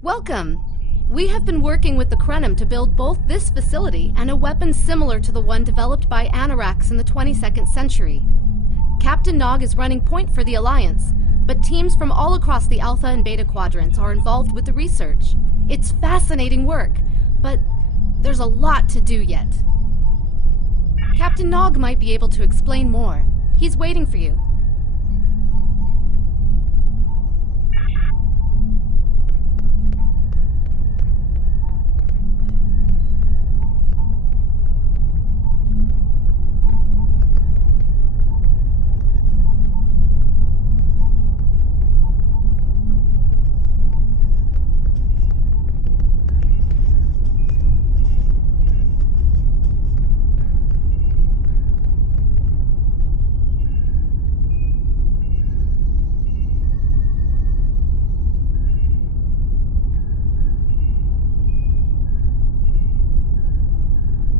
Welcome! We have been working with the Krenim to build both this facility and a weapon similar to the one developed by Anoraks in the 22nd century. Captain Nog is running point for the Alliance, but teams from all across the Alpha and Beta quadrants are involved with the research. It's fascinating work, but there's a lot to do yet. Captain Nog might be able to explain more. He's waiting for you.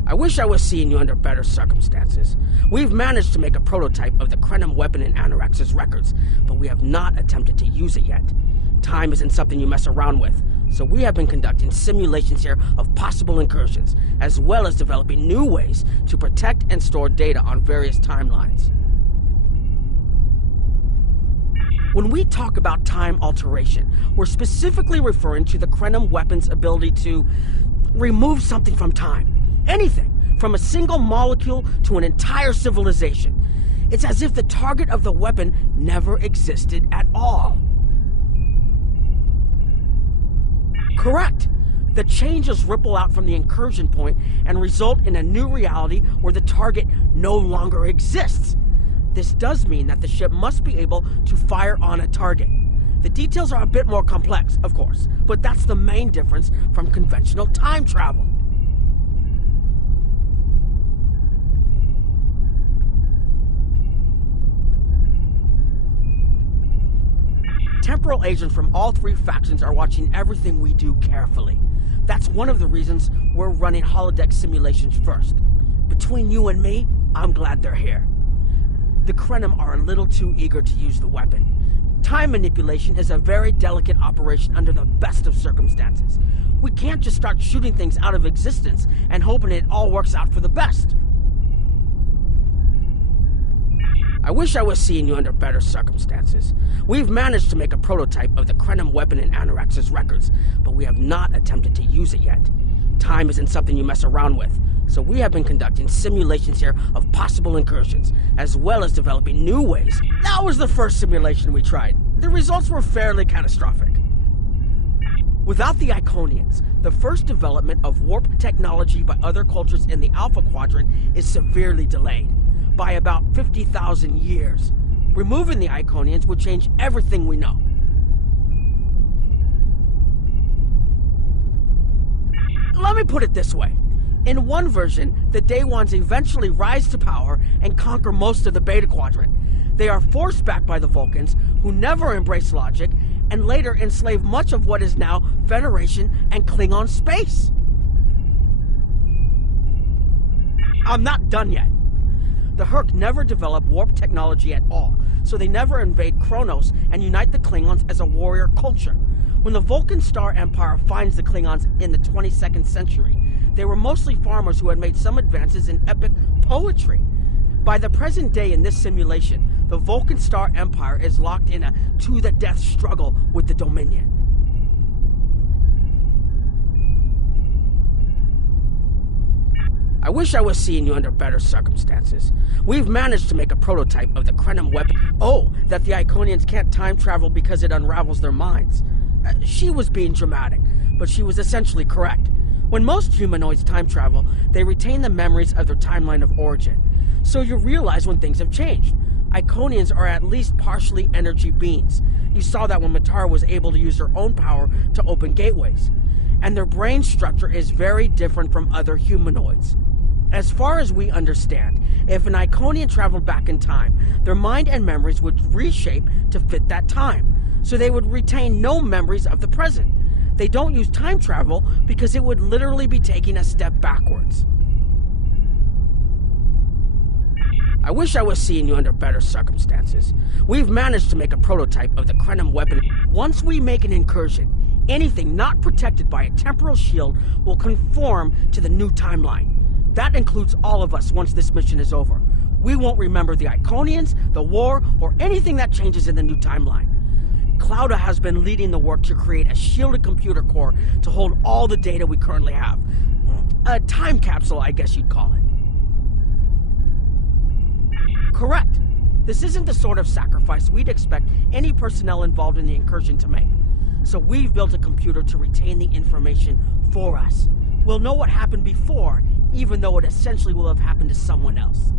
I wish I was seeing you under better circumstances. We've managed to make a prototype of the Krenim weapon in Anoraks' records, but we have not attempted to use it yet. Time isn't something you mess around with, so we have been conducting simulations here of possible incursions, as well as developing new ways to protect and store data on various timelines. When we talk about time alteration, we're specifically referring to the Krenim weapon's ability to remove something from time. Anything, from a single molecule to an entire civilization. It's as if the target of the weapon never existed at all. Correct. The changes ripple out from the incursion point and result in a new reality where the target no longer exists. This does mean that the ship must be able to fire on a target. The details are a bit more complex, of course, but that's the main difference from conventional time travel. Temporal agents from all three factions are watching everything we do carefully. That's one of the reasons we're running holodeck simulations first. Between you and me, I'm glad they're here. The Krenim are a little too eager to use the weapon. Time manipulation is a very delicate operation under the best of circumstances. We can't just start shooting things out of existence and hoping it all works out for the best. I wish I was seeing you under better circumstances. We've managed to make a prototype of the Krenim weapon in Anoraks' records, but we have not attempted to use it yet. Time isn't something you mess around with, so we have been conducting simulations here of possible incursions, as well as developing new ways. That was the first simulation we tried. The results were fairly catastrophic. Without the Iconians, the first development of warp technology by other cultures in the Alpha Quadrant is severely delayed, by about 50,000 years. Removing the Iconians would change everything we know. Let me put it this way. In one version, the Day Ones eventually rise to power and conquer most of the Beta Quadrant. They are forced back by the Vulcans, who never embrace logic, and later enslave much of what is now Federation and Klingon space. I'm not done yet. The Herc never develop warp technology at all, so they never invade Kronos and unite the Klingons as a warrior culture. When the Vulcan Star Empire finds the Klingons in the 22nd century, they were mostly farmers who had made some advances in epic poetry. By the present day in this simulation, the Vulcan Star Empire is locked in a to-the-death struggle with the Dominion. I wish I was seeing you under better circumstances. We've managed to make a prototype of the Krenim weapon. Oh, that the Iconians can't time travel because it unravels their minds. She was being dramatic, but she was essentially correct. When most humanoids time travel, they retain the memories of their timeline of origin. So you realize when things have changed. Iconians are at least partially energy beings. You saw that when Matara was able to use her own power to open gateways. And their brain structure is very different from other humanoids. As far as we understand, if an Iconian traveled back in time, their mind and memories would reshape to fit that time, so they would retain no memories of the present. They don't use time travel because it would literally be taking a step backwards. I wish I was seeing you under better circumstances. We've managed to make a prototype of the Krenim weapon. Once we make an incursion, Anything not protected by a temporal shield will conform to the new timeline. That includes all of us once this mission is over. We won't remember the Iconians, the war, or anything that changes in the new timeline. Clouda has been leading the work to create a shielded computer core to hold all the data we currently have. A time capsule, I guess you'd call it. Correct. This isn't the sort of sacrifice we'd expect any personnel involved in the incursion to make. So we've built a computer to retain the information for us. We'll know what happened before, even though it essentially will have happened to someone else.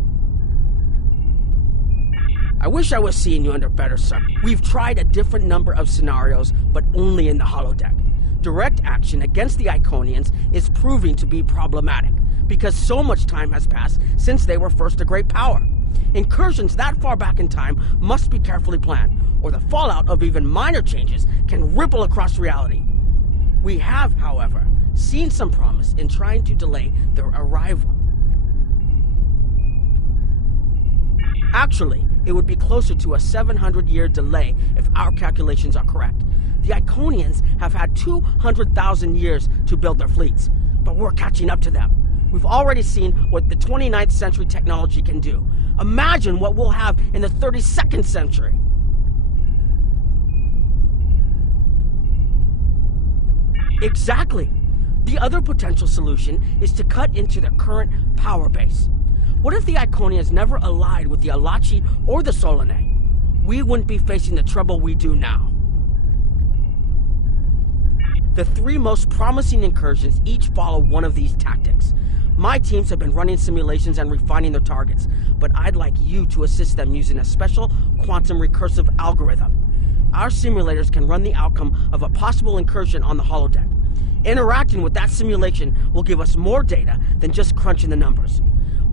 I wish I was seeing you under better circumstances. We've tried a different number of scenarios, but only in the holodeck. Direct action against the Iconians is proving to be problematic, because so much time has passed since they were first a great power. Incursions that far back in time must be carefully planned, or the fallout of even minor changes can ripple across reality. We have, however, seen some promise in trying to delay their arrival. Actually, it would be closer to a 700-year delay if our calculations are correct. The Iconians have had 200,000 years to build their fleets, but we're catching up to them. We've already seen what the 29th century technology can do. Imagine what we'll have in the 32nd century. Exactly. The other potential solution is to cut into their current power base. What if the Iconians never allied with the Alachi or the Solanae? We wouldn't be facing the trouble we do now. The three most promising incursions each follow one of these tactics. My teams have been running simulations and refining their targets, but I'd like you to assist them using a special quantum recursive algorithm. Our simulators can run the outcome of a possible incursion on the holodeck. Interacting with that simulation will give us more data than just crunching the numbers.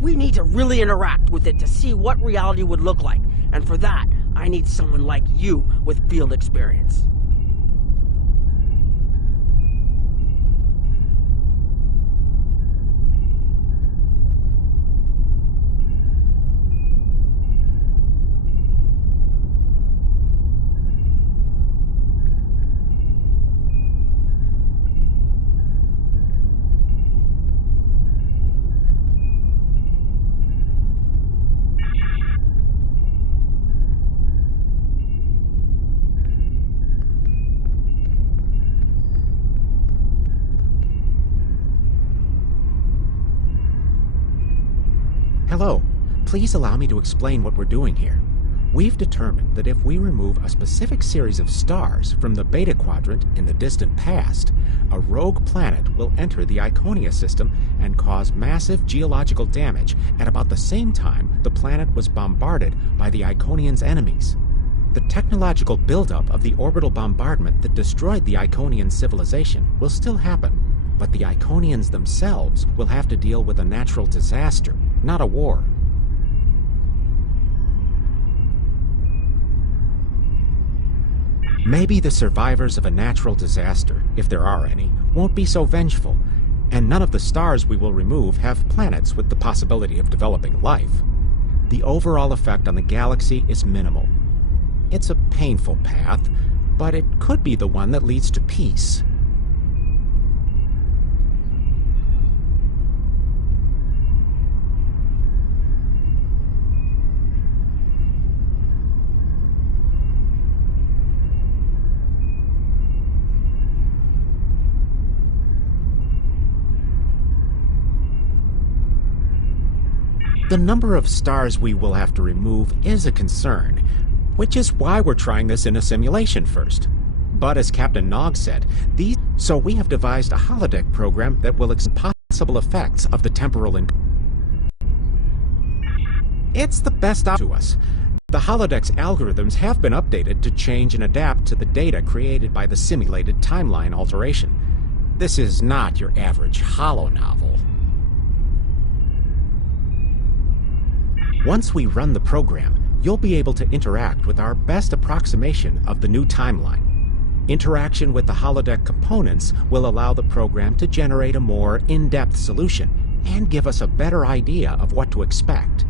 We need to really interact with it to see what reality would look like, and for that, I need someone like you with field experience. Hello. Please allow me to explain what we're doing here. We've determined that if we remove a specific series of stars from the Beta Quadrant in the distant past, a rogue planet will enter the Iconia system and cause massive geological damage at about the same time the planet was bombarded by the Iconians' enemies. The technological buildup of the orbital bombardment that destroyed the Iconian civilization will still happen, but the Iconians themselves will have to deal with a natural disaster, not a war. Maybe the survivors of a natural disaster, if there are any, won't be so vengeful, and none of the stars we will remove have planets with the possibility of developing life. The overall effect on the galaxy is minimal. It's a painful path, but it could be the one that leads to peace. The number of stars we will have to remove is a concern, which is why we're trying this in a simulation first. But as Captain Nog said, so we have devised a holodeck program that will examine possible effects of the temporal It's the best option to us. The holodeck's algorithms have been updated to change and adapt to the data created by the simulated timeline alteration. This is not your average holo novel. Once we run the program, you'll be able to interact with our best approximation of the new timeline. Interaction with the holodeck components will allow the program to generate a more in-depth solution and give us a better idea of what to expect.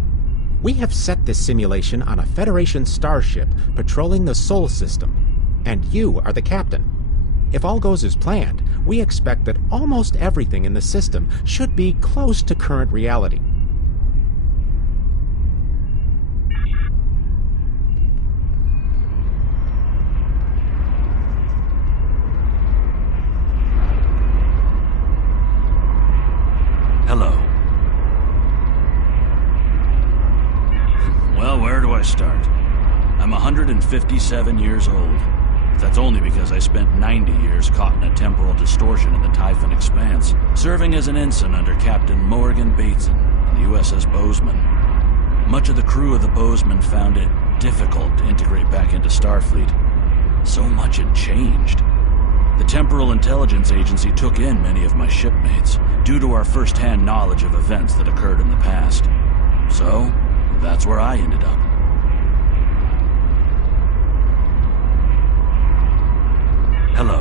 We have set this simulation on a Federation starship patrolling the Sol system, and you are the captain. If all goes as planned, we expect that almost everything in the system should be close to current reality. Hello. Well, where do I start? I'm 157 years old. That's only because I spent 90 years caught in a temporal distortion in the Typhon Expanse, serving as an ensign under Captain Morgan Bateson on the USS Bozeman. Much of the crew of the Bozeman found it difficult to integrate back into Starfleet. So much had changed. The Temporal Intelligence Agency took in many of my shipmates, due to our first-hand knowledge of events that occurred in the past. So, that's where I ended up. Hello.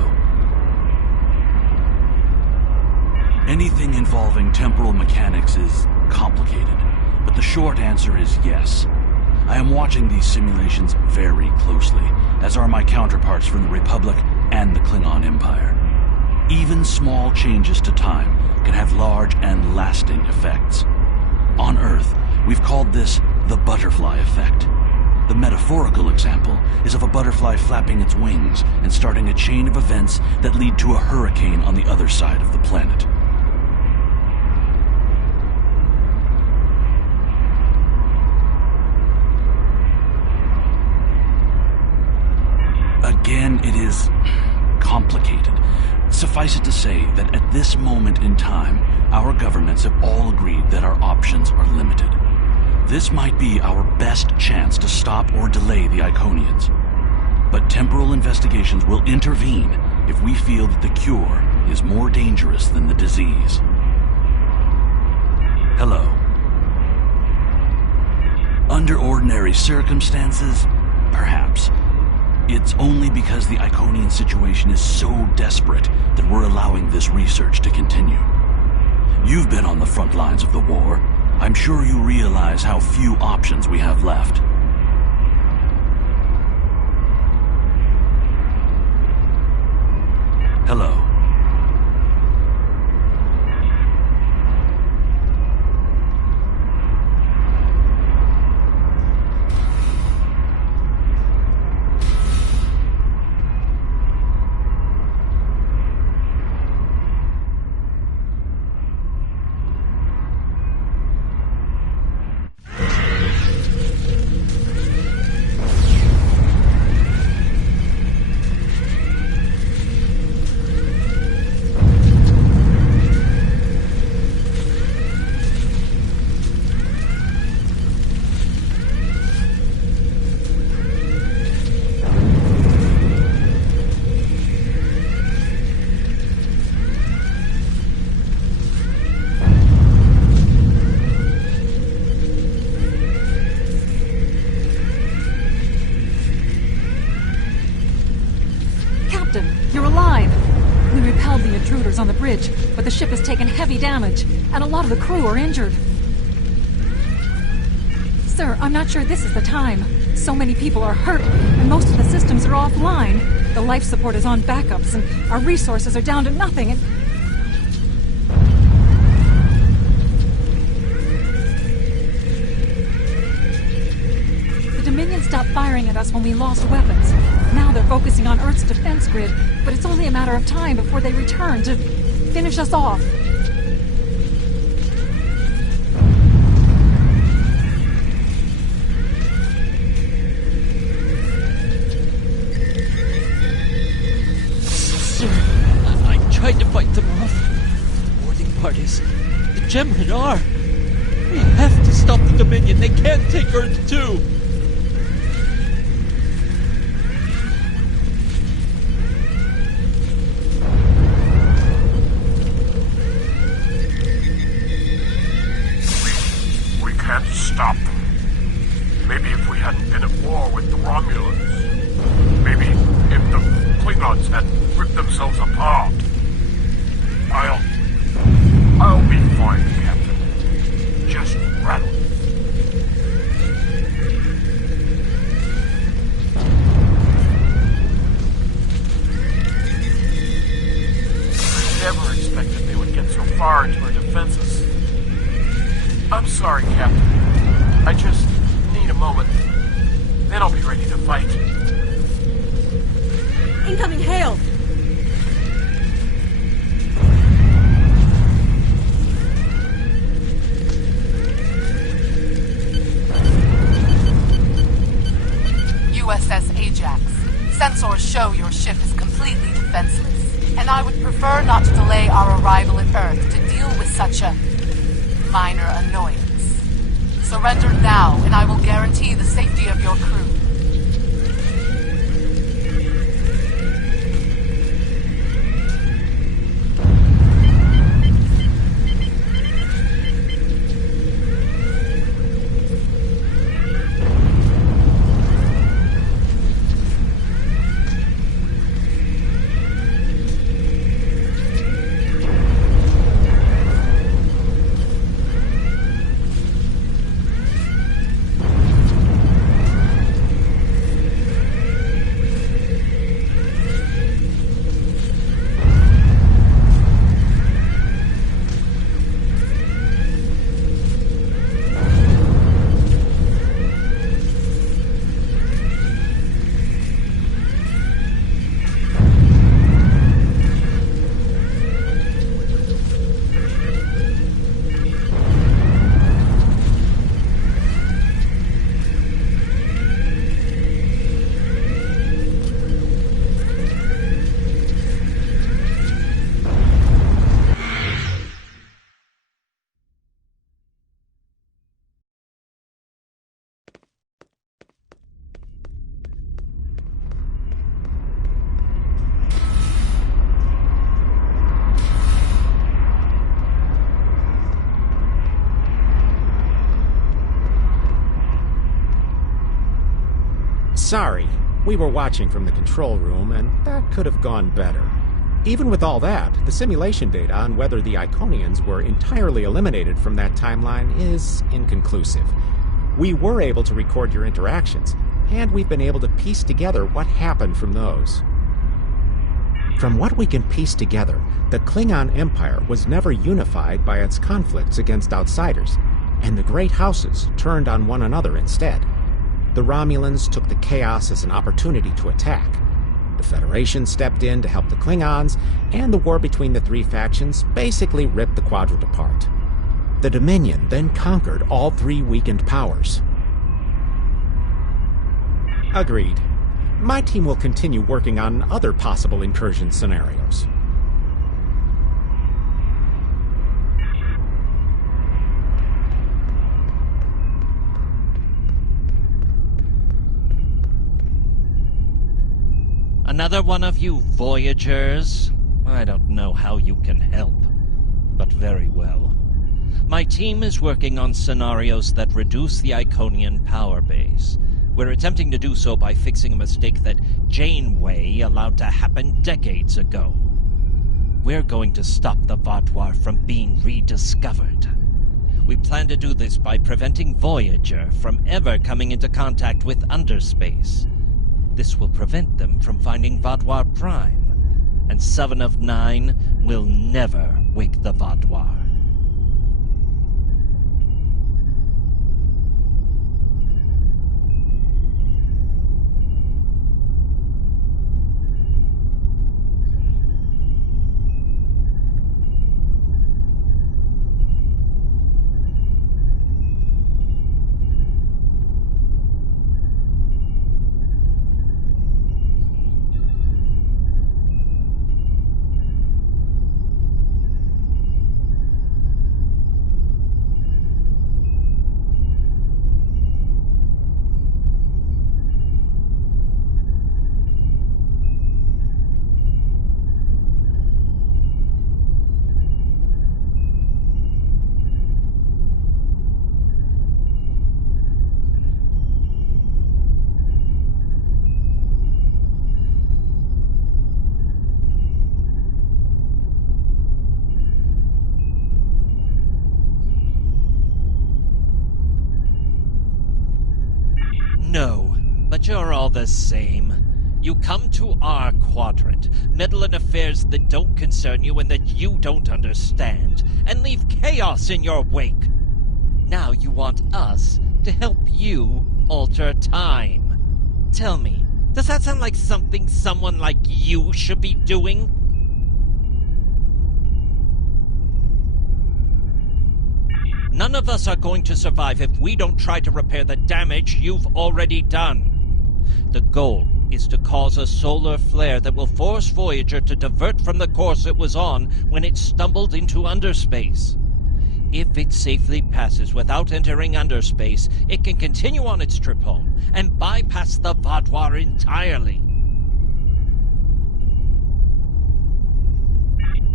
Anything involving temporal mechanics is complicated, but the short answer is yes. I am watching these simulations very closely, as are my counterparts from the Republic and the Klingon Empire. Even small changes to time can have large and lasting effects. On Earth, we've called this the butterfly effect. The metaphorical example is of a butterfly flapping its wings and starting a chain of events that lead to a hurricane on the other side of the planet. Again, it is complicated. Suffice it to say that at this moment in time, our governments have all agreed that our options are limited. This might be our best chance to stop or delay the Iconians. But temporal investigations will intervene if we feel that the cure is more dangerous than the disease. Hello. Under ordinary circumstances, perhaps. It's only because the Iconian situation is so desperate that we're allowing this research to continue. You've been on the front lines of the war. I'm sure you realize how few options we have left. Hello. On the bridge, but the ship has taken heavy damage, and a lot of the crew are injured. Sir, I'm not sure this is the time. So many people are hurt, and most of the systems are offline. The life support is on backups, and our resources are down to nothing, and... The Dominion stopped firing at us when we lost weapons. Now they're focusing on Earth's defense grid, but it's only a matter of time before they return to finish us off. Sir, I tried to fight them off. The boarding parties, the Gem Radar. We have to stop the Dominion. They can't take Earth too. Stop them. Maybe if we hadn't been at war with the Romulans. Maybe if the Klingons hadn't ripped themselves apart. I'll be fine, Captain. Just rattle. know your ship is completely defenseless, and I would prefer not to delay our arrival at Earth to deal with such a minor annoyance. Surrender now, and I will guarantee the safety of your crew. Sorry, we were watching from the control room, and that could have gone better. Even with all that, the simulation data on whether the Iconians were entirely eliminated from that timeline is inconclusive. We were able to record your interactions, and we've been able to piece together what happened from those. From what we can piece together, the Klingon Empire was never unified by its conflicts against outsiders, and the Great Houses turned on one another instead. The Romulans took the chaos as an opportunity to attack. The Federation stepped in to help the Klingons, and the war between the three factions basically ripped the quadrant apart. The Dominion then conquered all three weakened powers. Agreed. My team will continue working on other possible incursion scenarios. Another one of you Voyagers? I don't know how you can help, but very well. My team is working on scenarios that reduce the Iconian power base. We're attempting to do so by fixing a mistake that Janeway allowed to happen decades ago. We're going to stop the Vatwar from being rediscovered. We plan to do this by preventing Voyager from ever coming into contact with underspace. This will prevent them from finding Vatwar Prime, and 7 of 9 will never wake the Vatwar. No, but you're all the same. You come to our quadrant, meddle in affairs that don't concern you and that you don't understand, and leave chaos in your wake. Now you want us to help you alter time. Tell me, does that sound like something someone like you should be doing? None of us are going to survive if we don't try to repair the damage you've already done. The goal is to cause a solar flare that will force Voyager to divert from the course it was on when it stumbled into underspace. If it safely passes without entering underspace, it can continue on its trip home and bypass the Vaadwaur entirely.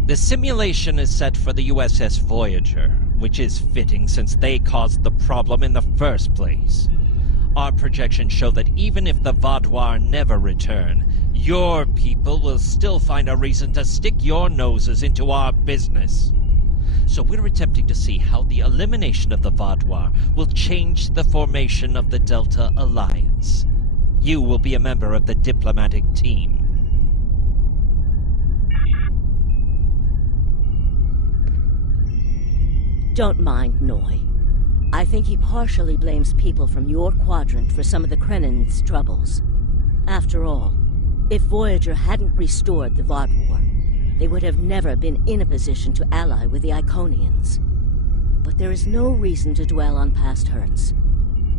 The simulation is set for the USS Voyager, which is fitting since they caused the problem in the first place. Our projections show that even if the Vaadwaur never return, your people will still find a reason to stick your noses into our business. So we're attempting to see how the elimination of the Vaadwaur will change the formation of the Delta Alliance. You will be a member of the diplomatic team. Don't mind Noi. I think he partially blames people from your quadrant for some of the Krennin's troubles. After all, if Voyager hadn't restored the Vaadwaur, they would have never been in a position to ally with the Iconians. But there is no reason to dwell on past hurts.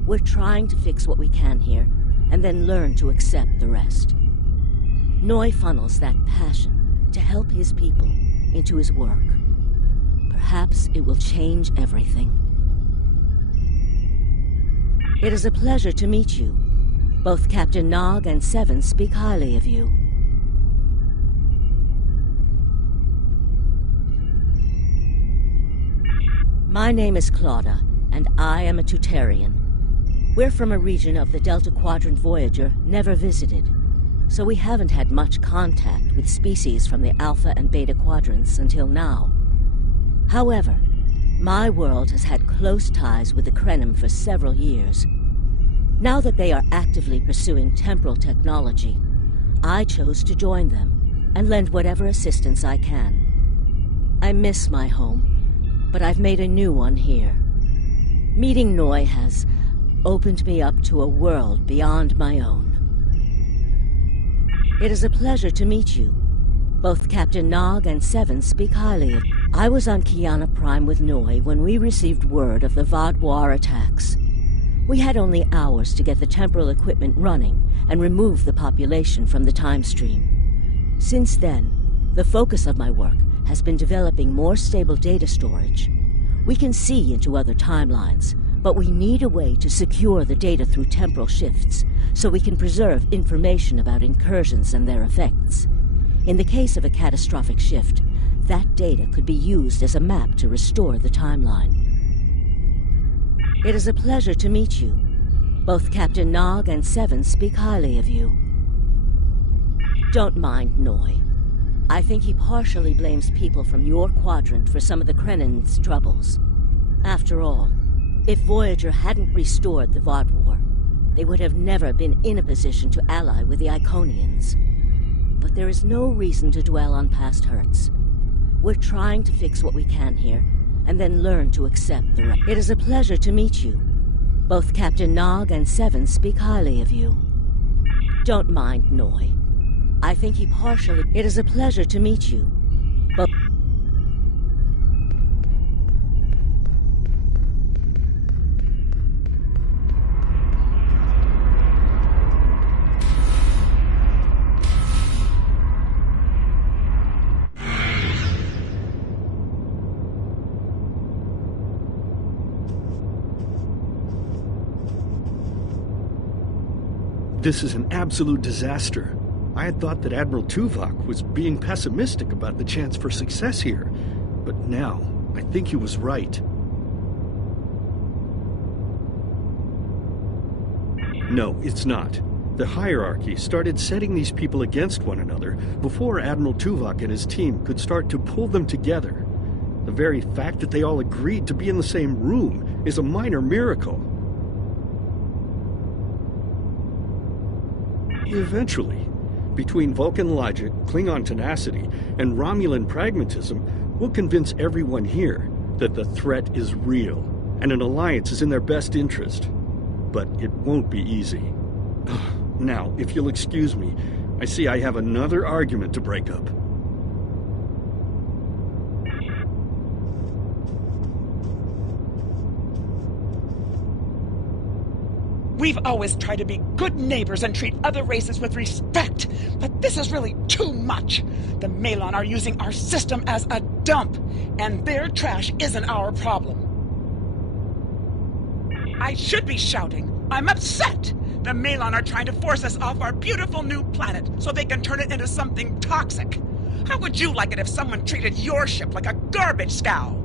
We're trying to fix what we can here, and then learn to accept the rest. Noi funnels that passion to help his people into his work. Perhaps it will change everything. It is a pleasure to meet you. Both Captain Nog and Seven speak highly of you. My name is Claudia, and I am a Tutarian. We're from a region of the Delta Quadrant Voyager never visited, so we haven't had much contact with species from the Alpha and Beta Quadrants until now. However, my world has had close ties with the Krenim for several years. Now that they are actively pursuing temporal technology, I chose to join them and lend whatever assistance I can. I miss my home, but I've made a new one here. Meeting Noi has opened me up to a world beyond my own. It is a pleasure to meet you. Both Captain Nog and Seven speak highly of you. I was on Kiana Prime with Noi when we received word of the Vaadwaur attacks. We had only hours to get the temporal equipment running and remove the population from the time stream. Since then, the focus of my work has been developing more stable data storage. We can see into other timelines, but we need a way to secure the data through temporal shifts so we can preserve information about incursions and their effects. In the case of a catastrophic shift, that data could be used as a map to restore the timeline. It is a pleasure to meet you. Both Captain Nog and Seven speak highly of you. Don't mind Noi. I think he partially blames people from your quadrant for some of the Krennin's troubles. After all, if Voyager hadn't restored the Vaadwaur, they would have never been in a position to ally with the Iconians. But there is no reason to dwell on past hurts. We're trying to fix what we can here, and then learn to accept the rest. It is a pleasure to meet you. Both Captain Nog and Seven speak highly of you. Don't mind Noi. I think he partially... It is a pleasure to meet you. Both... This is an absolute disaster. I had thought that Admiral Tuvok was being pessimistic about the chance for success here, but now I think he was right. No, it's not. The hierarchy started setting these people against one another before Admiral Tuvok and his team could start to pull them together. The very fact that they all agreed to be in the same room is a minor miracle. Eventually, between Vulcan logic, Klingon tenacity, and Romulan pragmatism, we'll convince everyone here that the threat is real, and an alliance is in their best interest. But it won't be easy. Now, if you'll excuse me, I see I have another argument to break up. We've always tried to be good neighbors and treat other races with respect, but this is really too much. The Malon are using our system as a dump, and their trash isn't our problem. I should be shouting. I'm upset! The Malon are trying to force us off our beautiful new planet so they can turn it into something toxic. How would you like it if someone treated your ship like a garbage scow?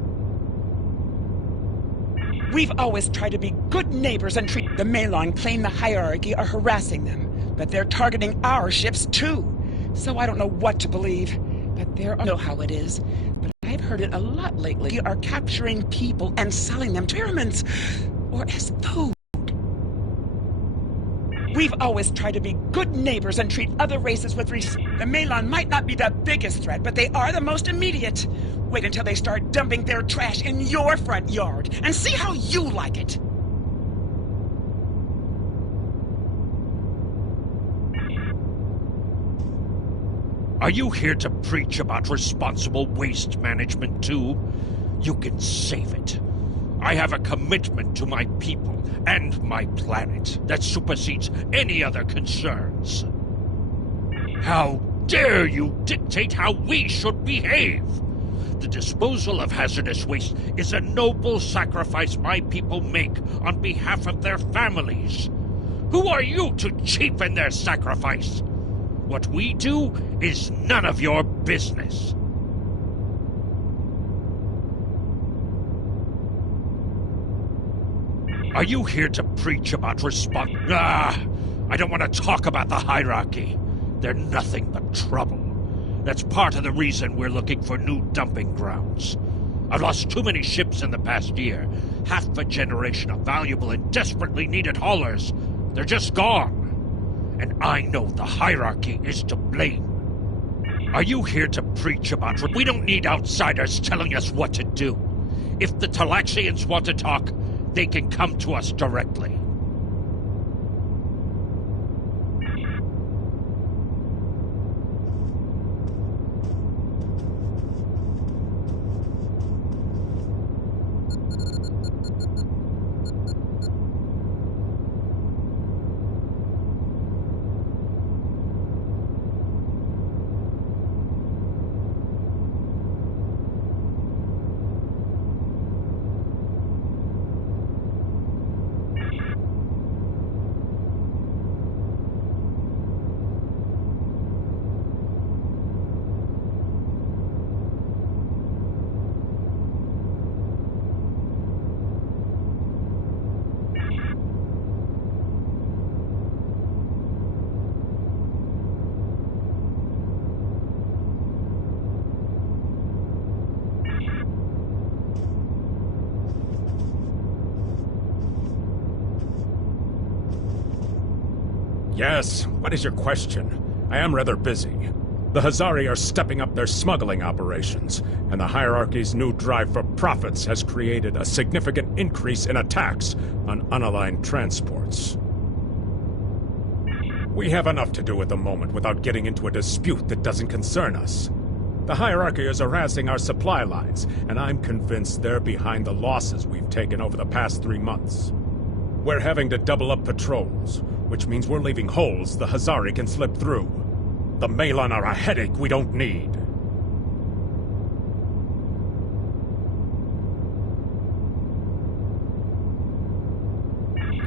We've always tried to be good neighbors and treat... The Malon claim the hierarchy are harassing them, but they're targeting our ships too. So I don't know what to believe, but I know how it is. But I've heard it a lot lately. They are capturing people and selling them to experiments or as food. We've always tried to be good neighbors and treat other races with respect. The Malon might not be the biggest threat, but they are the most immediate. Wait until they start dumping their trash in your front yard, and see how you like it. Are you here to preach about responsible waste management too? You can save it. I have a commitment to my people and my planet that supersedes any other concerns. How dare you dictate how we should behave? The disposal of hazardous waste is a noble sacrifice my people make on behalf of their families. Who are you to cheapen their sacrifice? What we do is none of your business. Are you here to preach about I don't want to talk about the hierarchy. They're nothing but trouble. That's part of the reason we're looking for new dumping grounds. I've lost too many ships in the past year. Half a generation of valuable and desperately needed haulers. They're just gone. And I know the hierarchy is to blame. Are you here to preach about... We don't need outsiders telling us what to do. If the Talaxians want to talk, they can come to us directly. Yes, what is your question? I am rather busy. The Hazari are stepping up their smuggling operations, and the hierarchy's new drive for profits has created a significant increase in attacks on unaligned transports. We have enough to do at the moment without getting into a dispute that doesn't concern us. The hierarchy is harassing our supply lines, and I'm convinced they're behind the losses we've taken over the past 3 months. We're having to double up patrols, which means we're leaving holes the Hazari can slip through. The Malon are a headache we don't need.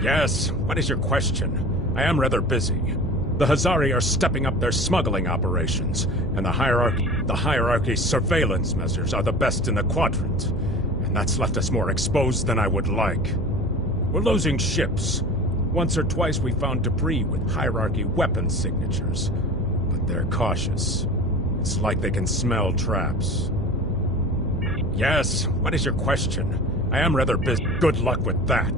Yes, what is your question? I am rather busy. The Hazari are stepping up their smuggling operations, and the hierarchy's surveillance measures are the best in the quadrant. And that's left us more exposed than I would like. We're losing ships. Once or twice we found debris with hierarchy weapons signatures. But they're cautious. It's like they can smell traps. Yes, what is your question? I am rather busy. Good luck with that.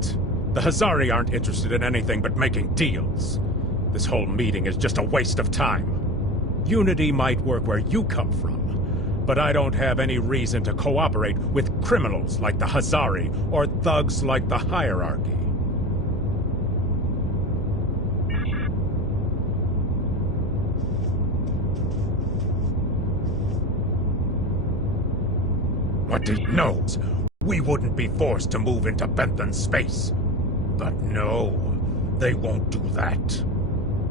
The Hazari aren't interested in anything but making deals. This whole meeting is just a waste of time. Unity might work where you come from, but I don't have any reason to cooperate with criminals like the Hazari or thugs like the hierarchy. What do you know? We wouldn't be forced to move into Benthan space. But no, They won't do that.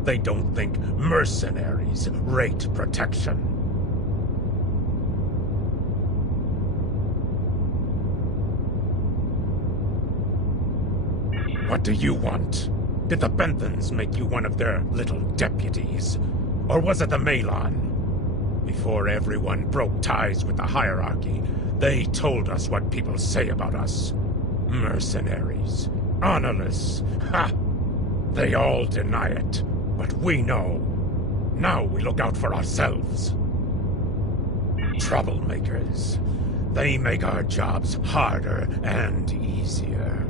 They don't think mercenaries rate protection. What do you want? Did the Benthans make you one of their little deputies? Or was it the Malon? Before everyone broke ties with the hierarchy, they told us what people say about us. Mercenaries. Honorless. Ha! They all deny it, but we know. Now we look out for ourselves. Troublemakers. They make our jobs harder and easier.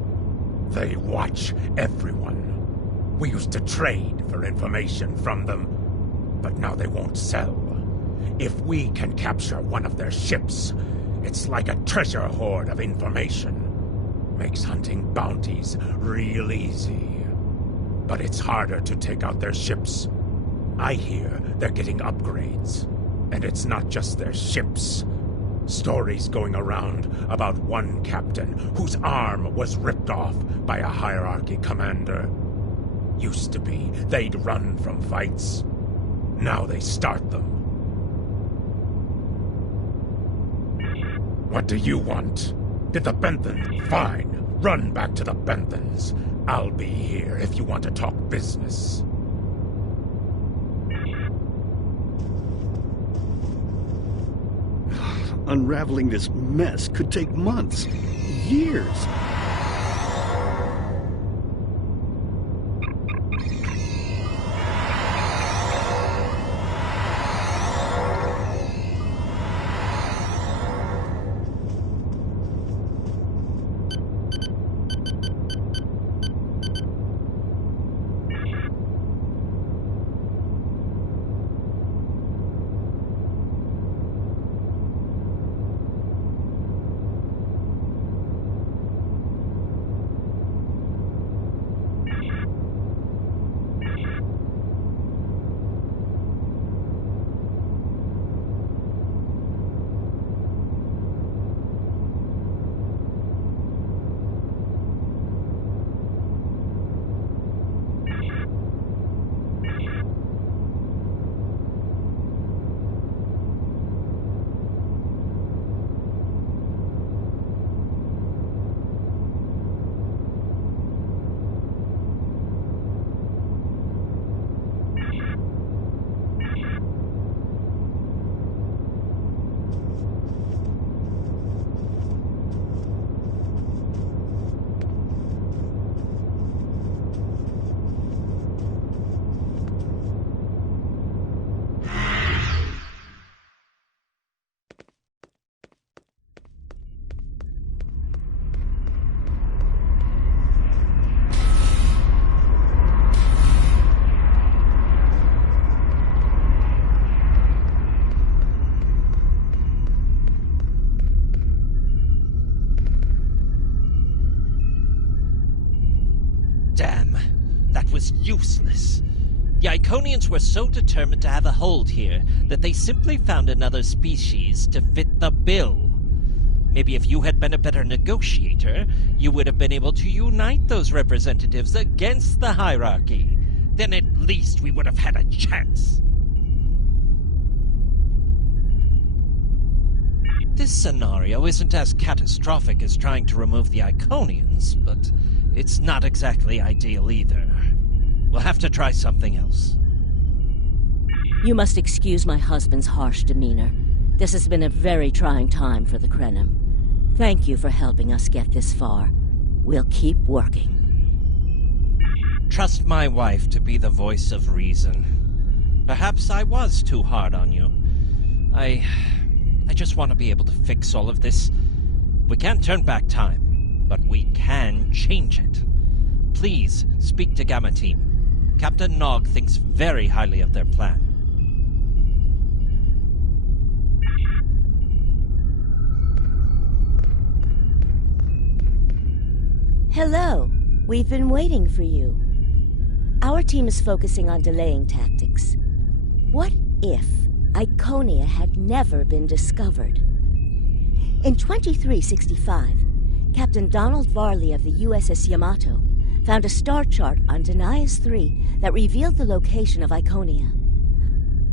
They watch everyone. We used to trade for information from them, but now they won't sell. If we can capture one of their ships, it's like a treasure hoard of information. Makes hunting bounties real easy. But it's harder to take out their ships. I hear they're getting upgrades. And it's not just their ships. Stories going around about one captain whose arm was ripped off by a hierarchy commander. Used to be they'd run from fights. Now they start them. What do you want? Did the Benthans? Fine. Run back to the Benthans. I'll be here if you want to talk business. Unraveling this mess could take months, years. Useless. The Iconians were so determined to have a hold here that they simply found another species to fit the bill. Maybe if you had been a better negotiator, you would have been able to unite those representatives against the hierarchy. Then at least we would have had a chance. This scenario isn't as catastrophic as trying to remove the Iconians, but it's not exactly ideal either. We'll have to try something else. You must excuse my husband's harsh demeanor. This has been a very trying time for the Krenim. Thank you for helping us get this far. We'll keep working. Trust my wife to be the voice of reason. Perhaps I was too hard on you. I just want to be able to fix all of this. We can't turn back time, but we can change it. Please speak to Gamma Team. Captain Nog thinks very highly of their plan. Hello. We've been waiting for you. Our team is focusing on delaying tactics. What if Iconia had never been discovered? In 2365, Captain Donald Varley of the USS Yamato found a star chart on Denias 3 that revealed the location of Iconia.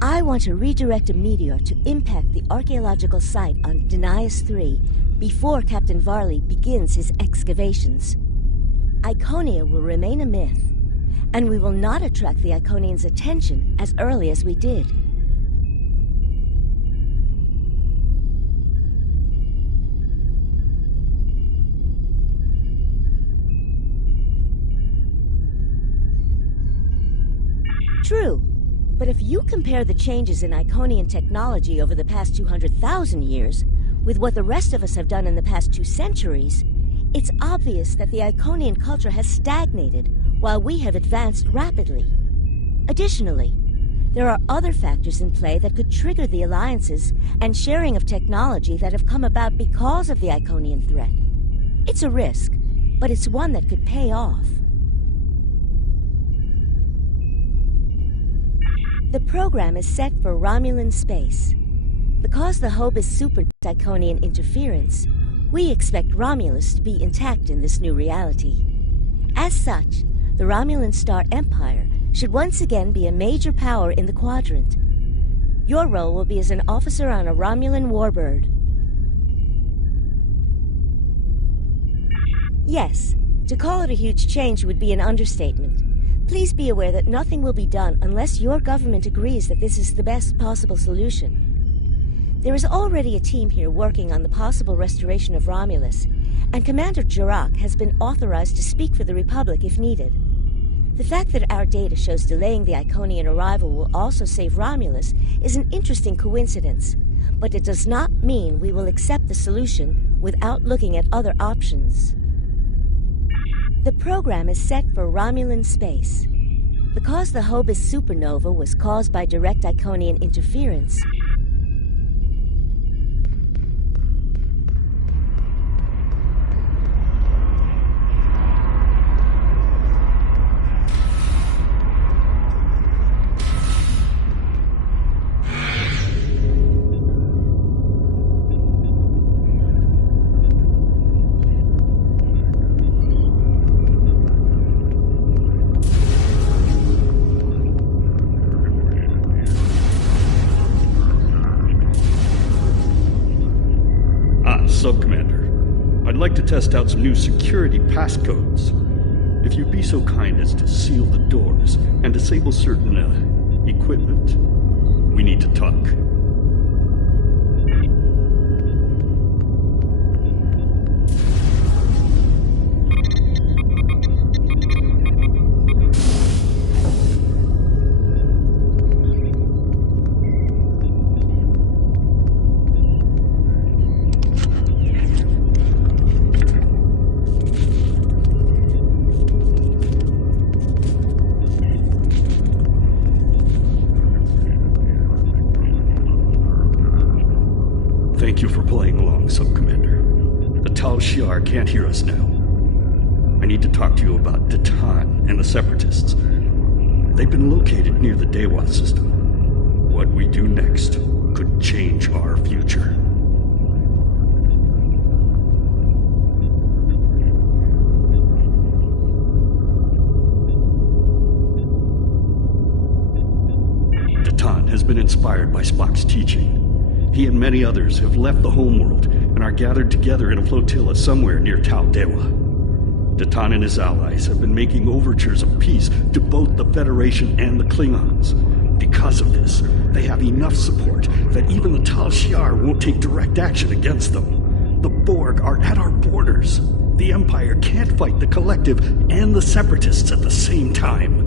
I want to redirect a meteor to impact the archaeological site on Denias 3 before Captain Varley begins his excavations. Iconia will remain a myth, and we will not attract the Iconians' attention as early as we did. True, but if you compare the changes in Iconian technology over the past 200,000 years with what the rest of us have done in the past 2 centuries, it's obvious that the Iconian culture has stagnated while we have advanced rapidly. Additionally, there are other factors in play that could trigger the alliances and sharing of technology that have come about because of the Iconian threat. It's a risk, but it's one that could pay off. The program is set for Romulan space. Because the Hope is super Iconian interference, we expect Romulus to be intact in this new reality. As such, the Romulan Star Empire should once again be a major power in the quadrant. Your role will be as an officer on a Romulan warbird. Yes, to call it a huge change would be an understatement. Please be aware that nothing will be done unless your government agrees that this is the best possible solution. There is already a team here working on the possible restoration of Romulus, and Commander Jirak has been authorized to speak for the Republic if needed. The fact that our data shows delaying the Iconian arrival will also save Romulus is an interesting coincidence, but it does not mean we will accept the solution without looking at other options. The program is set for Romulan space. Because the Hobus supernova was caused by direct Iconian interference, Sub-Commander, I'd like to test out some new security passcodes. If you'd be so kind as to seal the doors and disable certain, equipment, we need to talk. Thank you for playing along, Sub-Commander. The Tal Shiar can't hear us now. I need to talk to you about Datan and the Separatists. They've been located near the Dewa system. What we do next could change our future. Datan has been inspired by Spock's teaching. He and many others have left the homeworld and are gathered together in a flotilla somewhere near Tal Dewa. Datan and his allies have been making overtures of peace to both the Federation and the Klingons. Because of this, they have enough support that even the Tal Shiar won't take direct action against them. The Borg are at our borders. The Empire can't fight the Collective and the Separatists at the same time.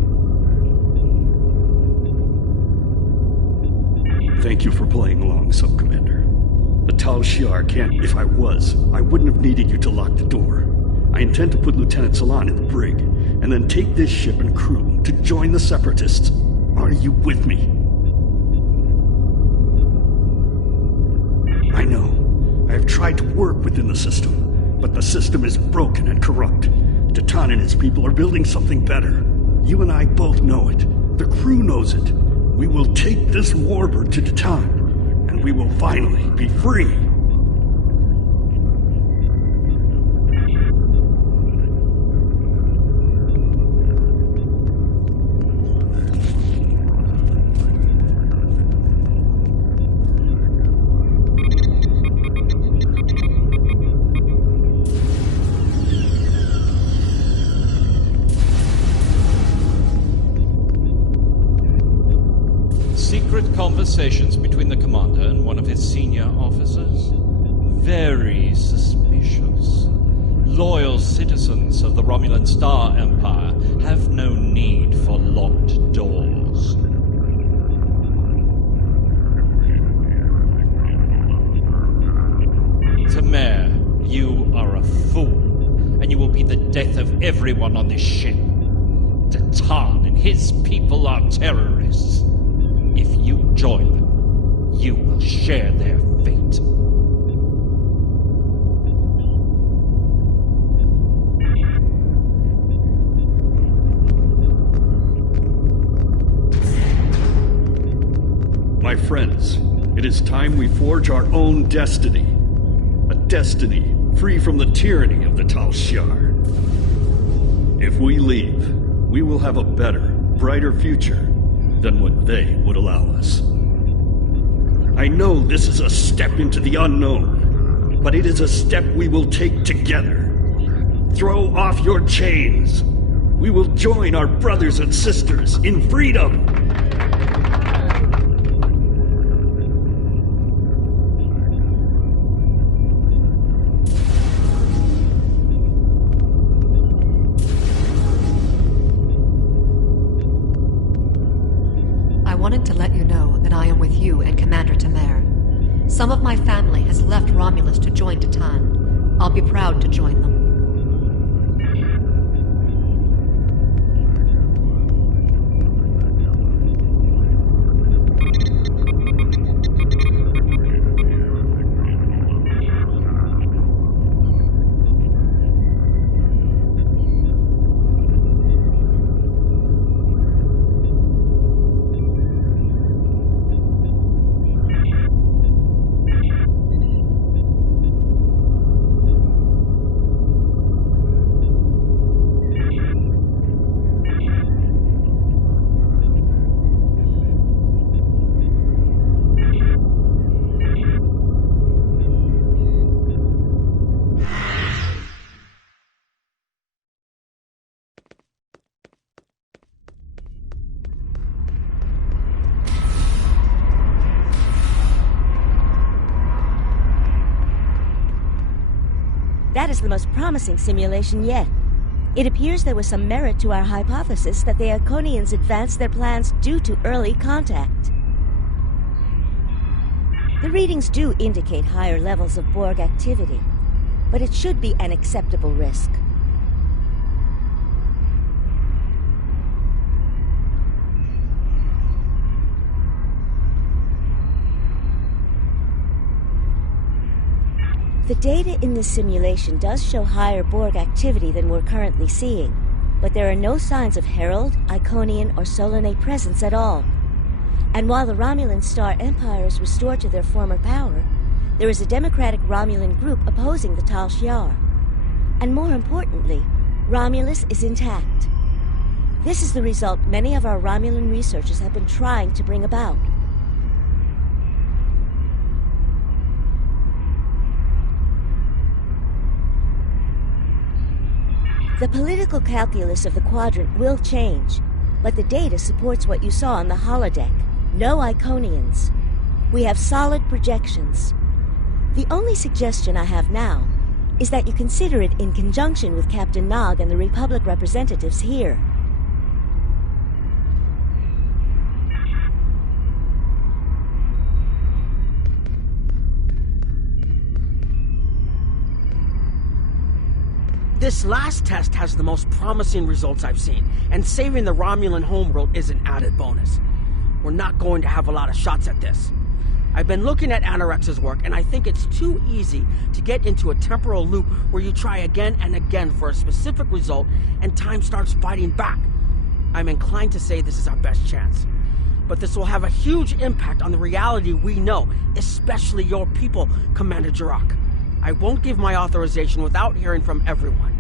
Thank you for playing along, Sub-Commander. The Tal Shiar can't... If I was, I wouldn't have needed you to lock the door. I intend to put Lieutenant Salan in the brig, and then take this ship and crew to join the Separatists. Are you with me? I know. I have tried to work within the system, but the system is broken and corrupt. Datan and his people are building something better. You and I both know it. The crew knows it. We will take this warbird to Datan, and we will finally be free. conversations between the commander and one of his senior officers. Very suspicious. Loyal citizens of the Romulan Star Empire have no need for locked doors. Tamer, you are a fool, and you will be the death of everyone on this ship. Datan and his people are terrorists. If you join them, you will share their fate. My friends, it is time we forge our own destiny. A destiny free from the tyranny of the Tal Shiar. If we leave, we will have a better, brighter future than what they would allow us. I know this is a step into the unknown, but it is a step we will take together. Throw off your chains. We will join our brothers and sisters in freedom. I wanted to let you know that I am with you and Commander Tamer. Some of my family has left Romulus to join Datan. I'll be proud to join them. That is the most promising simulation yet. It appears there was some merit to our hypothesis that the Iconians advanced their plans due to early contact. The readings do indicate higher levels of Borg activity, but it should be an acceptable risk. The data in this simulation does show higher Borg activity than we're currently seeing, but there are no signs of Herald, Iconian, or Solanae presence at all. And while the Romulan Star Empire is restored to their former power, there is a democratic Romulan group opposing the Tal Shiar. And more importantly, Romulus is intact. This is the result many of our Romulan researchers have been trying to bring about. The political calculus of the quadrant will change, but the data supports what you saw on the holodeck. No Iconians. We have solid projections. The only suggestion I have now is that you consider it in conjunction with Captain Nog and the Republic representatives here. This last test has the most promising results I've seen, and saving the Romulan homeworld is an added bonus. We're not going to have a lot of shots at this. I've been looking at Anorex's work, and I think it's too easy to get into a temporal loop where you try again and again for a specific result, and time starts fighting back. I'm inclined to say this is our best chance. But this will have a huge impact on the reality we know, especially your people, Commander Jirok. I won't give my authorization without hearing from everyone.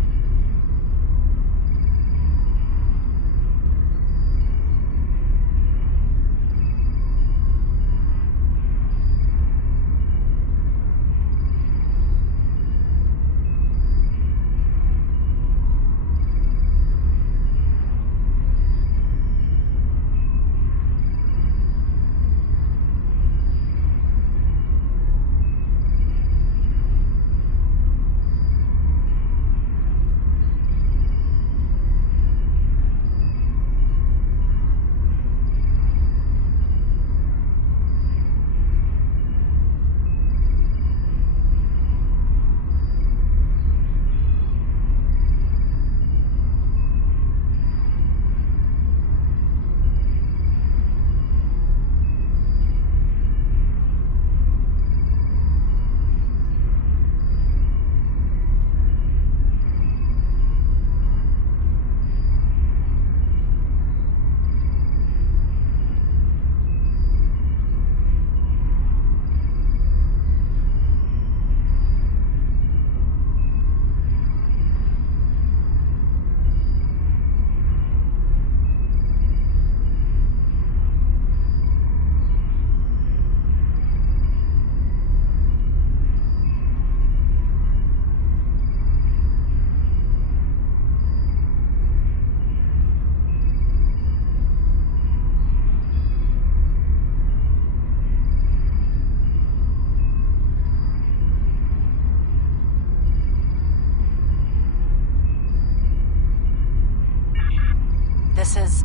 This is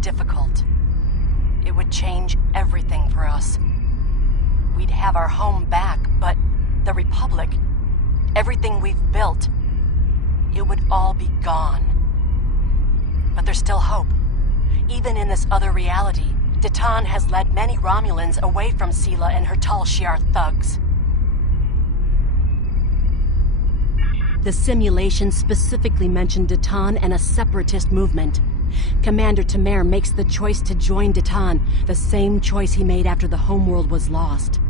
difficult. It would change everything for us. We'd have our home back, but the Republic, everything we've built, it would all be gone. But there's still hope. Even in this other reality, Datan has led many Romulans away from Sela and her Tal Shiar thugs. The simulation specifically mentioned Datan and a separatist movement. Commander Tamer makes the choice to join Datan, the same choice he made after the homeworld was lost.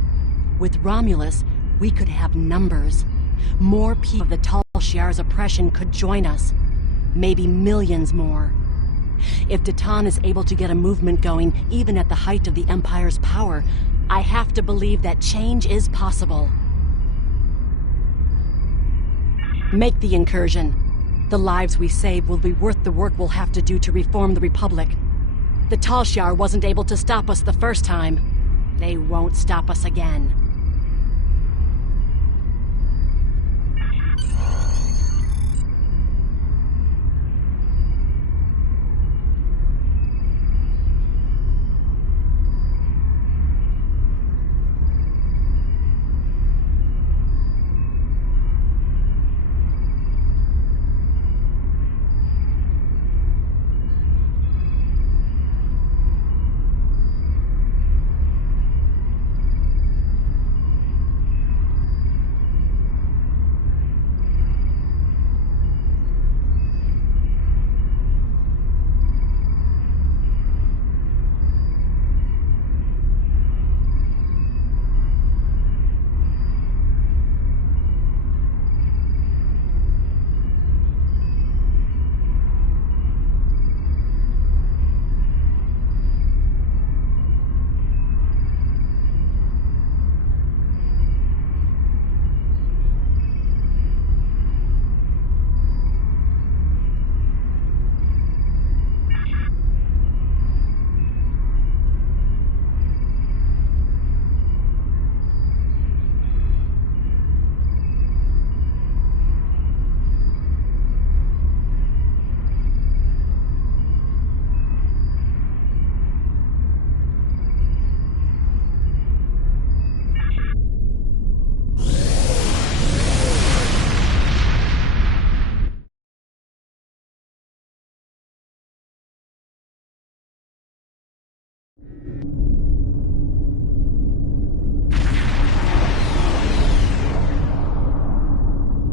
With Romulus, we could have numbers. More people of the Tal Shiar's oppression could join us. Maybe millions more. If Datan is able to get a movement going, even at the height of the Empire's power, I have to believe that change is possible. Make the incursion. The lives we save will be worth the work we'll have to do to reform the Republic. The Tal Shiar wasn't able to stop us the first time. They won't stop us again.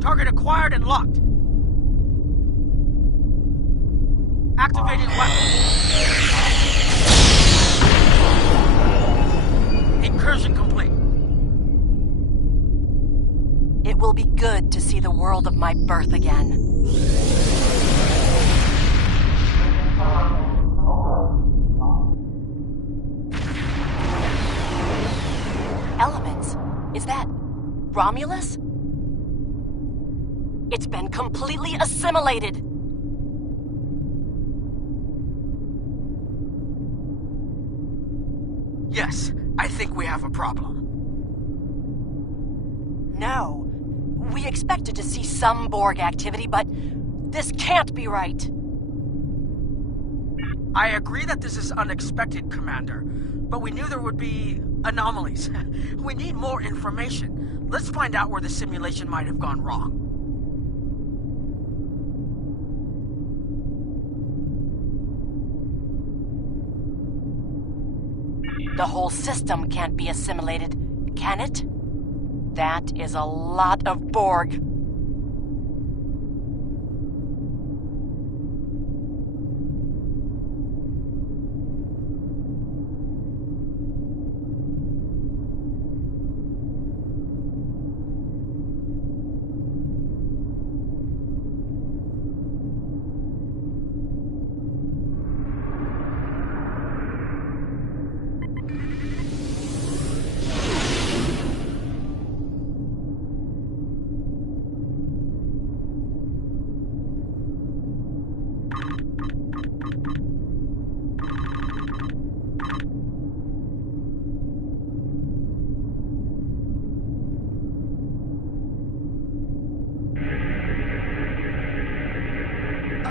Target acquired and locked. Activating weapon. Incursion complete. It will be good to see the world of my birth again. Elements? Is that Romulus? It's been completely assimilated. Yes, I think we have a problem. No. We expected to see some Borg activity, but this can't be right. I agree that this is unexpected, Commander, but we knew there would be anomalies. We need more information. Let's find out where the simulation might have gone wrong. The whole system can't be assimilated, can it? That is a lot of Borg.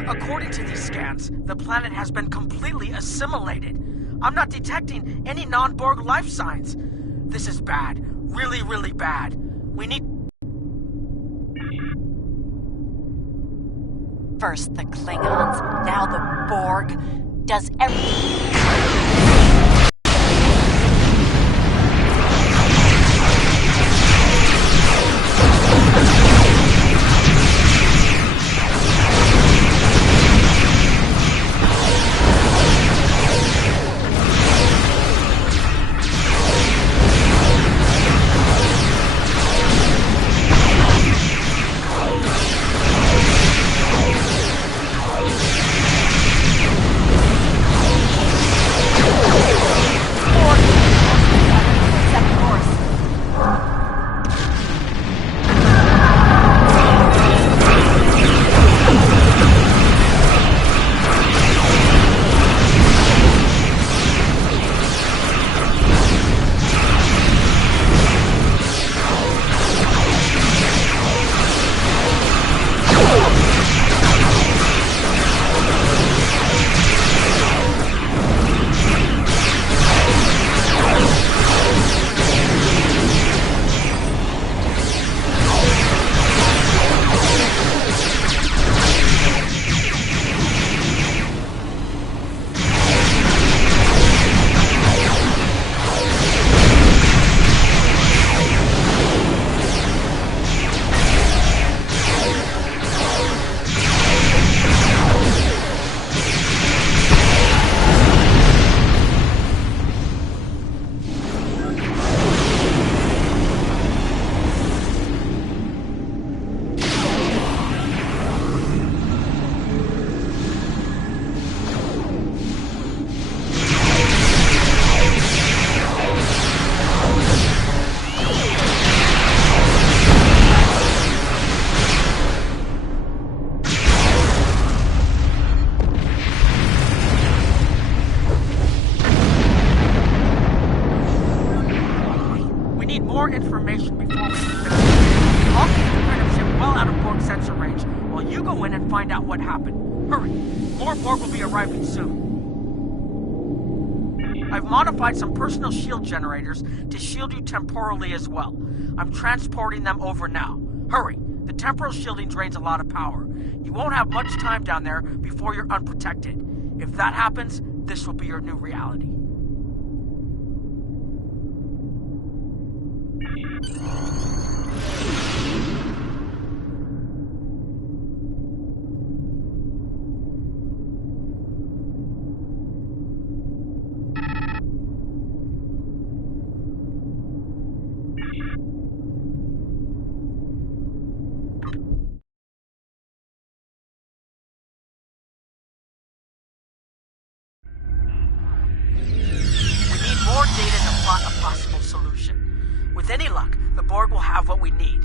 According to these scans, the planet has been completely assimilated. I'm not detecting any non-Borg life signs. This is bad. Really, really bad. We need... First the Klingons, now the Borg. Does everything... more information before we leave the base. I'll keep the Crenum ship well out of Borg sensor range while you go in and find out what happened. Hurry! More Borg will be arriving soon. I've modified some personal shield generators to shield you temporally as well. I'm transporting them over now. Hurry! The temporal shielding drains a lot of power. You won't have much time down there before you're unprotected. If that happens, this will be your new reality. With any luck, the Borg will have what we need.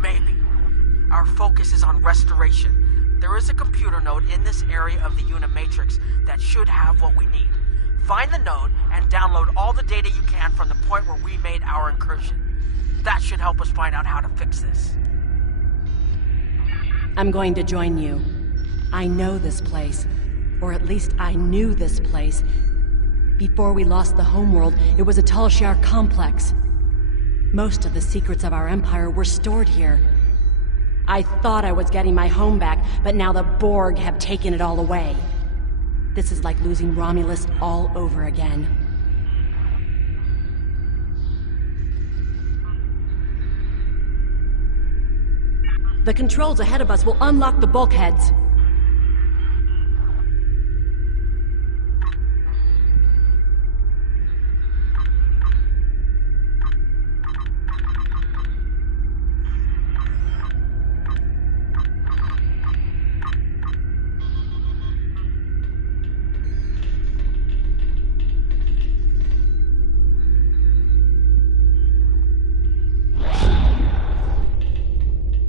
Maybe. Our focus is on restoration. There is a computer node in this area of the Unimatrix that should have what we need. Find the node and download all the data you can from the point where we made our incursion. That should help us find out how to fix this. I'm going to join you. I know this place. Or at least I knew this place. Before we lost the homeworld, it was a Talshar complex. Most of the secrets of our empire were stored here. I thought I was getting my home back, but now the Borg have taken it all away. This is like losing Romulus all over again. The controls ahead of us will unlock the bulkheads.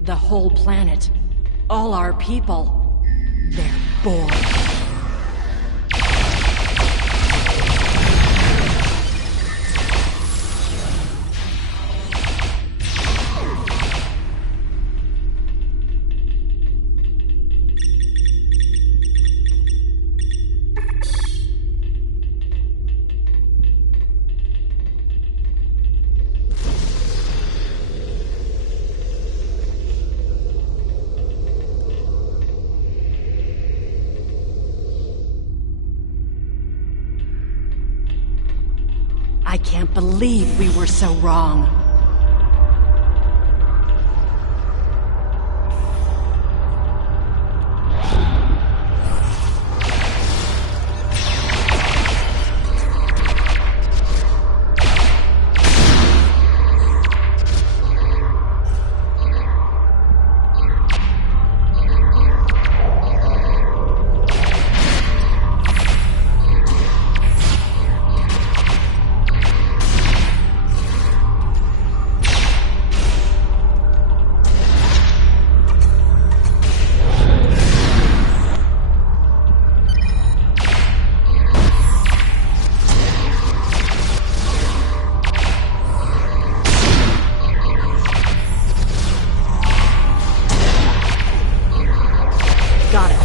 The whole planet. All our people. They're Borg. can't believe we were so wrong. Got it.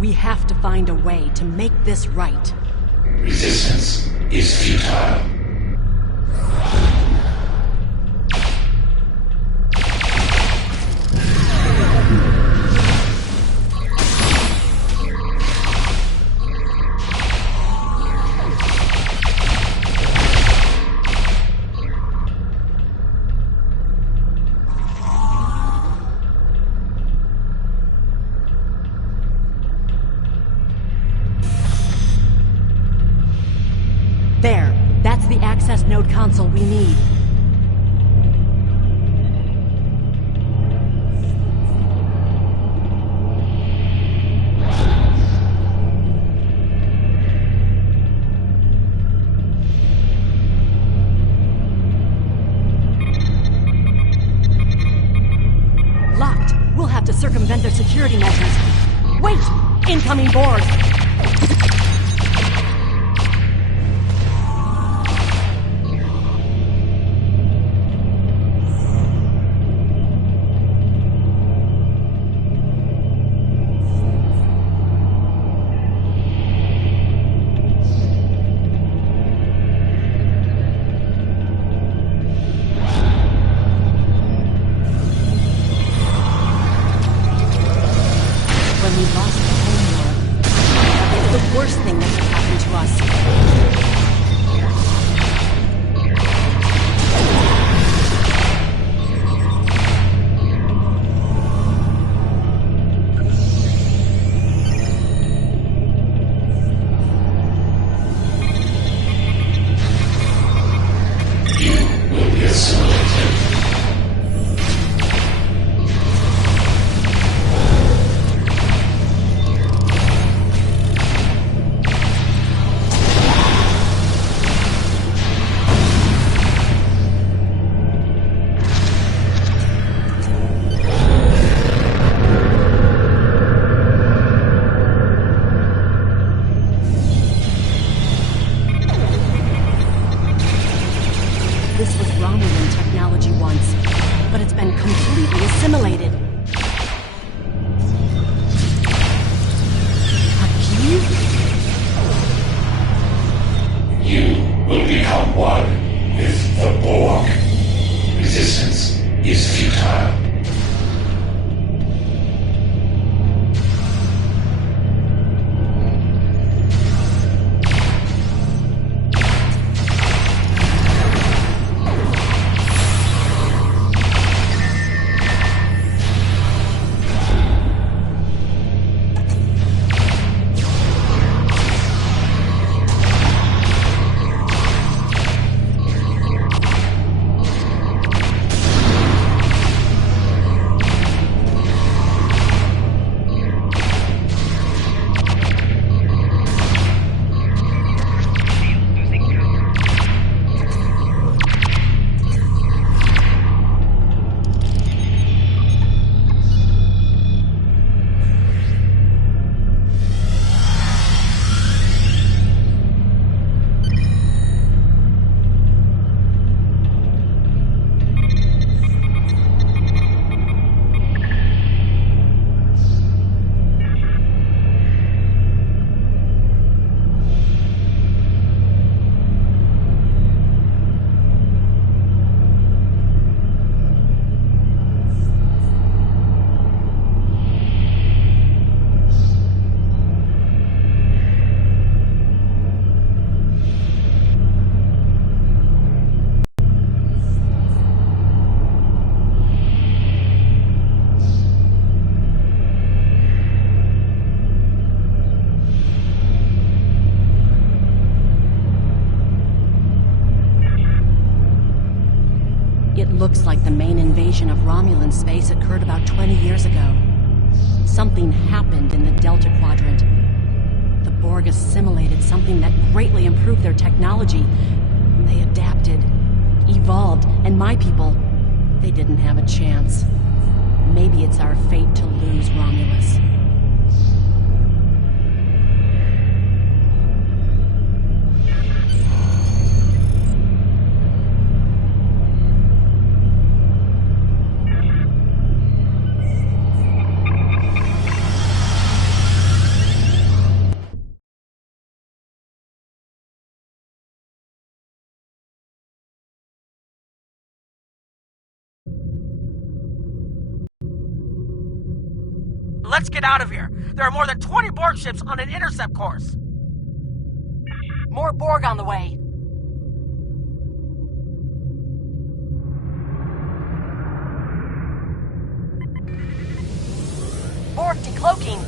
We have to find a way to make this right. Resistance is futile. There. That's the access node console we need. Locked. We'll have to circumvent their security measures. Wait! Incoming board! When we lost the homeworld, it's the worst thing that could happen to us. You will be assimilated. Looks like the main invasion of Romulan space occurred about 20 years ago. Something happened in the Delta Quadrant. The Borg assimilated something that greatly improved their technology. They adapted, evolved, and my people, they didn't have a chance. Maybe it's our fate to lose Romulus. Let's get out of here. There are more than 20 Borg ships on an intercept course. More Borg on the way. Borg decloaking.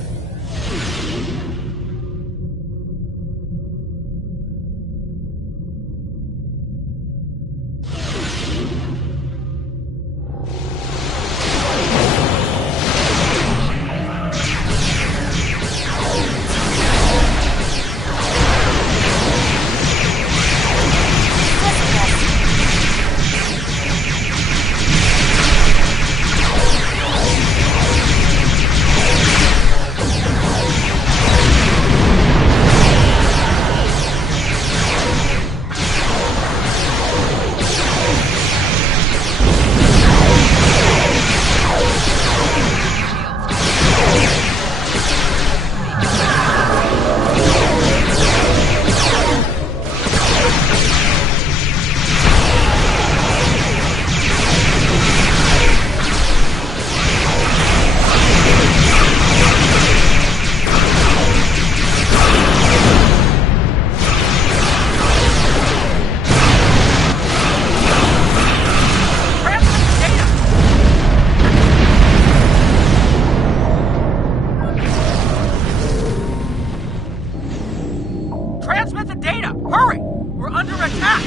Transmit the data! Hurry! We're under attack!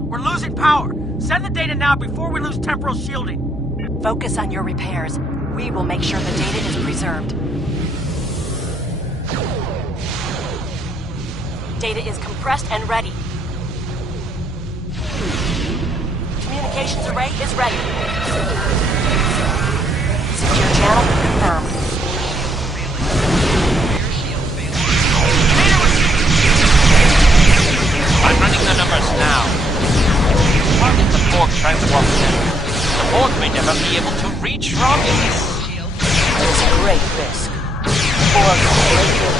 We're losing power! Send the data now before we lose temporal shielding! Focus on your repairs. We will make sure the data is preserved. Data is compressed and ready. Communications array is ready. Secure channel confirmed. I'm running the numbers now. Target the Borg transport center. The Borg may never be able to reach Romulus. It's a great risk. Borg will break in.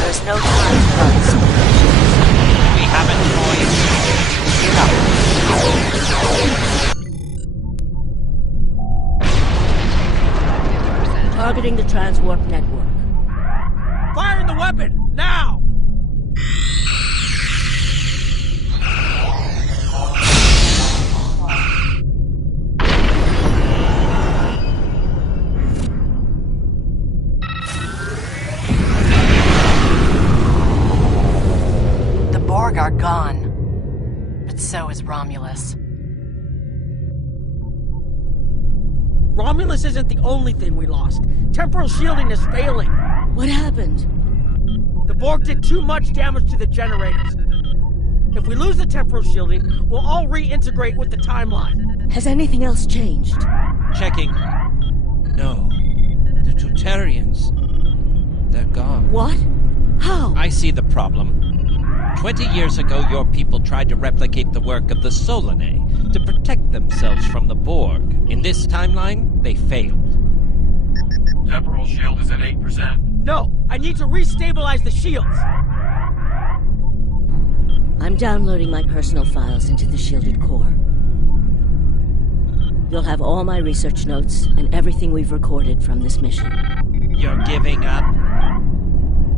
There's no time to run. We haven't, boys. No. Targeting the transwarp network. Firing the weapon! Now! Borg are gone, but so is Romulus. Romulus isn't the only thing we lost. Temporal shielding is failing. What happened? The Borg did too much damage to the generators. If we lose the temporal shielding, we'll all reintegrate with the timeline. Has anything else changed? Checking. No. The Tutarians. They're gone. What? How? I see the problem. 20 years ago, your people tried to replicate the work of the Solanae to protect themselves from the Borg. In this timeline, they failed. Temporal shield is at 8%. No, I need to restabilize the shields. I'm downloading my personal files into the shielded core. You'll have all my research notes and everything we've recorded from this mission. You're giving up?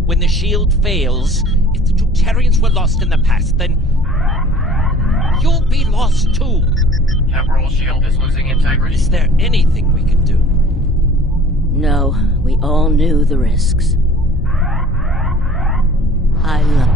When the shield fails, if the Tutarians were lost in the past, then you'll be lost too. Temporal shield is losing integrity. Is there anything we can do? No, we all knew the risks. I love...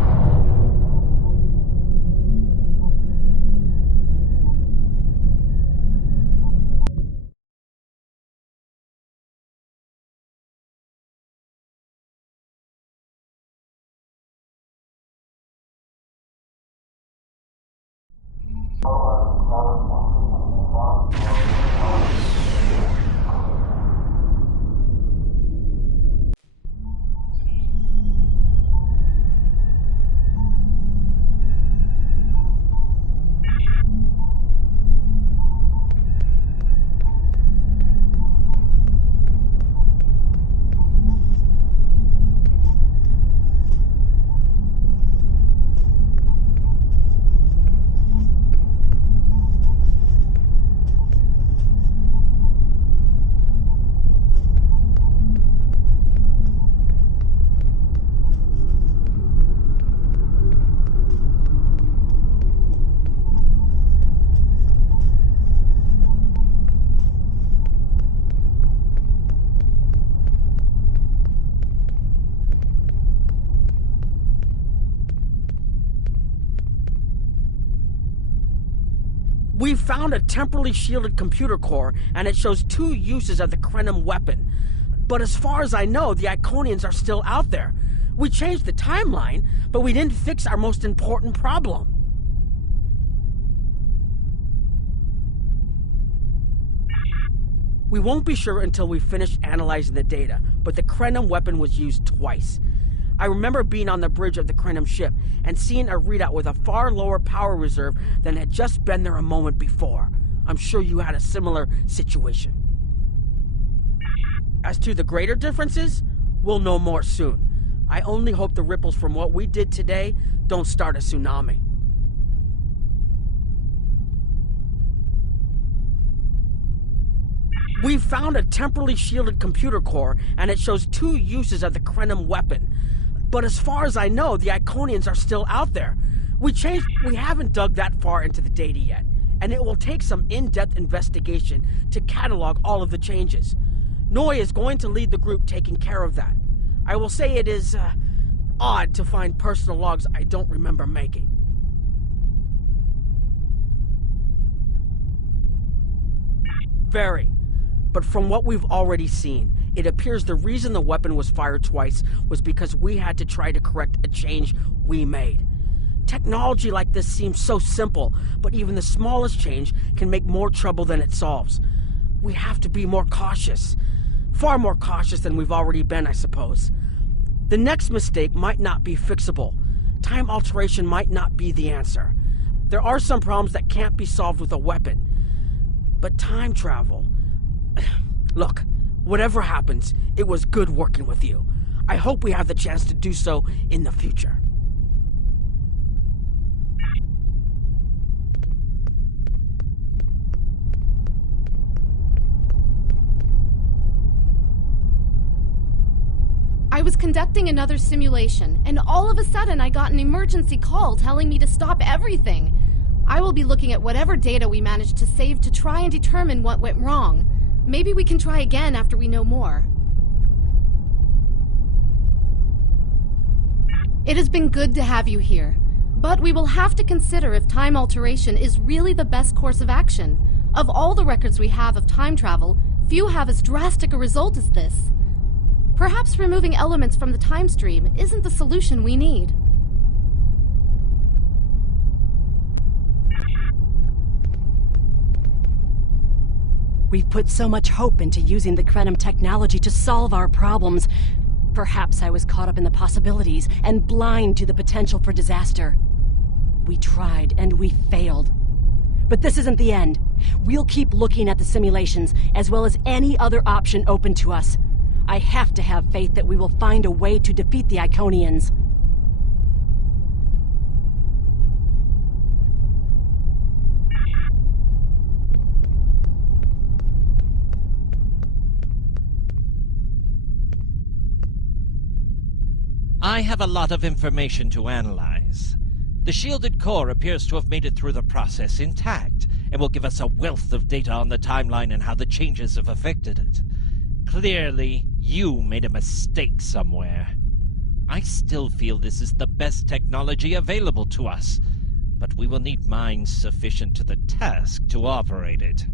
found a temporally shielded computer core, and it shows 2 uses of the Krenim weapon. But as far as I know, the Iconians are still out there. We changed the timeline, but we didn't fix our most important problem. We won't be sure until we finish analyzing the data, but the Krenim weapon was used twice. I remember being on the bridge of the Krenim ship and seeing a readout with a far lower power reserve than had just been there a moment before. I'm sure you had a similar situation. As to the greater differences, we'll know more soon. I only hope the ripples from what we did today don't start a tsunami. We've found a temporally shielded computer core, and it shows 2 uses of the Krenim weapon. But as far as I know, the Iconians are still out there. We haven't dug that far into the data yet, and it will take some in-depth investigation to catalog all of the changes. Noi is going to lead the group taking care of that. I will say it is, odd to find personal logs I don't remember making. Very. But from what we've already seen, it appears the reason the weapon was fired twice was because we had to try to correct a change we made. Technology like this seems so simple, but even the smallest change can make more trouble than it solves. We have to be more cautious. Far more cautious than we've already been, I suppose. The next mistake might not be fixable. Time alteration might not be the answer. There are some problems that can't be solved with a weapon. But time travel... Look, whatever happens, it was good working with you. I hope we have the chance to do so in the future. I was conducting another simulation, and all of a sudden I got an emergency call telling me to stop everything. I will be looking at whatever data we managed to save to try and determine what went wrong. Maybe we can try again after we know more. It has been good to have you here, but we will have to consider if time alteration is really the best course of action. Of all the records we have of time travel, few have as drastic a result as this. Perhaps removing elements from the time stream isn't the solution we need. We've put so much hope into using the Krenim technology to solve our problems. Perhaps I was caught up in the possibilities and blind to the potential for disaster. We tried and we failed. But this isn't the end. We'll keep looking at the simulations as well as any other option open to us. I have to have faith that we will find a way to defeat the Iconians. I have a lot of information to analyze. The shielded core appears to have made it through the process intact, and will give us a wealth of data on the timeline and how the changes have affected it. Clearly, you made a mistake somewhere. I still feel this is the best technology available to us, but we will need minds sufficient to the task to operate it.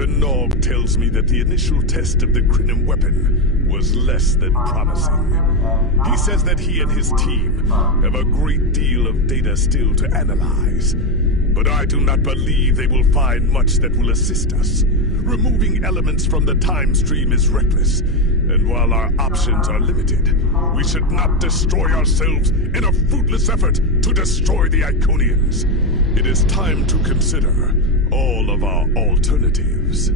Captain Nog tells me that the initial test of the Crinum weapon was less than promising. He says that he and his team have a great deal of data still to analyze. But I do not believe they will find much that will assist us. Removing elements from the time stream is reckless, and while our options are limited, we should not destroy ourselves in a fruitless effort to destroy the Iconians. It is time to consider all of our alternatives.